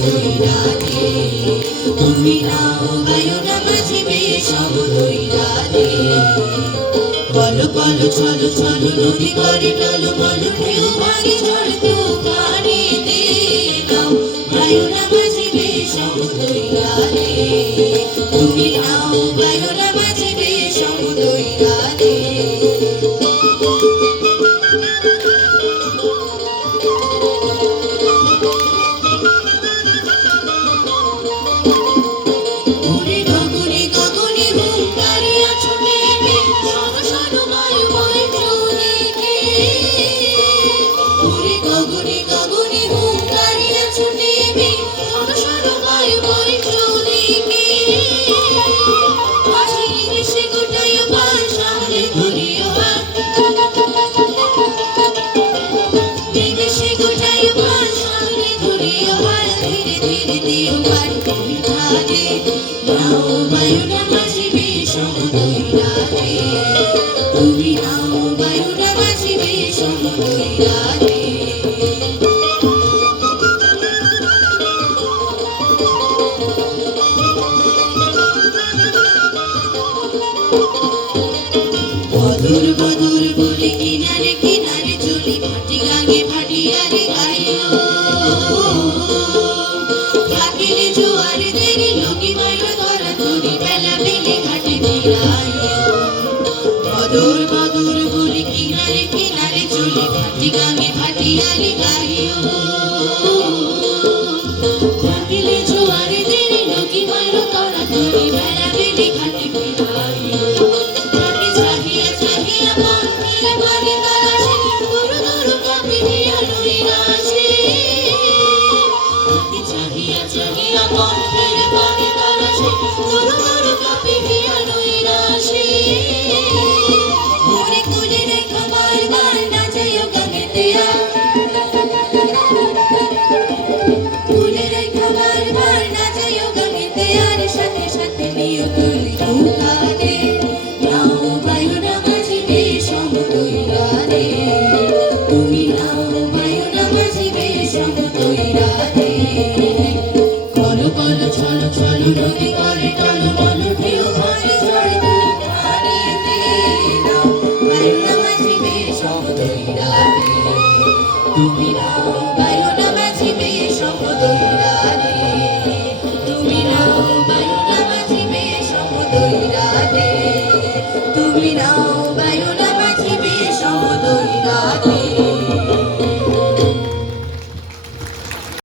দৈরাতে তুমি নাও বায়ুনা মাঝিবে সমদৈরাতে বলো বলো চলো চলো নদী করে টলমল ঢেউ ভাঙি ঝড় তুফানেতে নাও বায়ুনা মাঝিবে সমদৈরাতে তুমি নাও বায়ুনা মাঝিবে সমদৈরাতে তুমি নাও বায়ুনা মাঝিবে সমদৈরাতে বদর বদর বলে কিনারে কিনারে চলি ভাটি গাঙে ভাটিয়ারে গাইও থাকিলে জোয়ারে দেরি লগি মাইরা ধরা ধরি বেলা বেলে ঘাটে ফিরাইও বদর বদর বলে কিনারে কিনারে চলি ভাটি গাঙে ভাটিয়ারে গাইও থাকিলে জোয়ারে দেরি লগি মাইরা ধরা ধরি বেলা বেলে ঘাটে ফিরাইও নদী করে টলমল ঢেউ ভাঙি ঝড় তুফানেতে নাও বায়ুনা মাঝিবে সমদৈরাতে তুমি নাও বায়ুনা মাঝিবে সমদৈরাতে তুমি নাও বায়ুনা মাঝিবে সমদৈরাতে তুমি নাও